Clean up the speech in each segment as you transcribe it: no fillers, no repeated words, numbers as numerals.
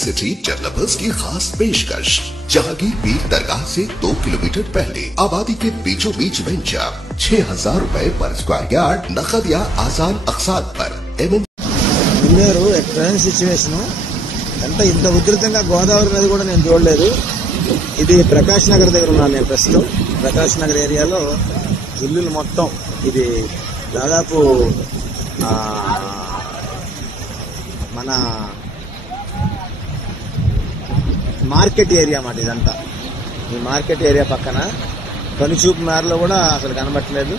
City developers की खास पेशकश जहांगीर पीर दरगाह से 2 किलोमीटर पहले आबादी के बीचों बीच वेंचर 6,000 रुपए पर स्क्वायर यार्ड नकद या आसान अकसाद पर ట్రైన్ సిచ్యువేషన్ అంటే ఇంత ఉధృతంగా గోదావరి నది కూడా నేను చూడలేదు. ఇది ప్రకాష్ నగర్ దగ్గర ఉన్నాను నేను ప్రస్తుతం. ప్రకాష్ నగర్ ఏరియాలో ఇల్లులు మొత్తం ఇది దాదాపు మన మార్కెట్ ఏరియా మాట ఇదంతా. ఈ మార్కెట్ ఏరియా పక్కన కనుచూపు మేరలో కూడా అసలు కనబట్టలేదు.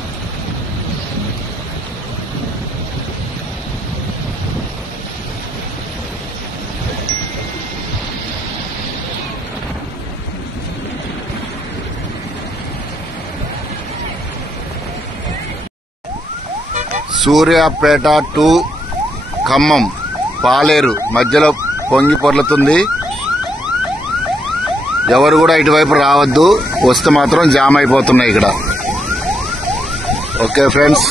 సూర్యాపేట టు ఖమ్మం పాలేరు మధ్యలో పొంగి పొర్లుతుంది. ఎవరు కూడా ఇటువైపు రావద్దు, వస్తే మాత్రం జామ్ అయిపోతున్నాయి ఇక్కడ. ఓకే ఫ్రెండ్స్,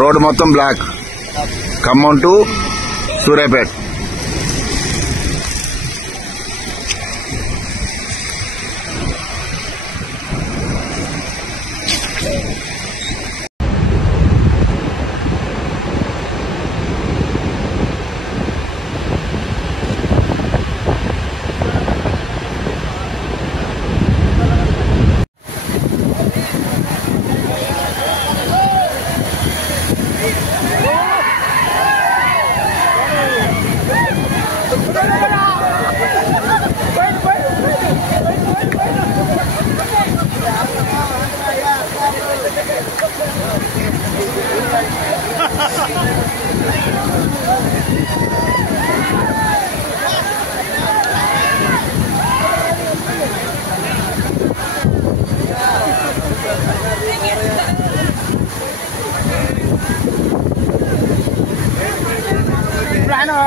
రోడ్ మొత్తం బ్లాక్. ఖమ్మం టు సూర్యాపేట.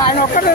ఆయన ఒక్కడే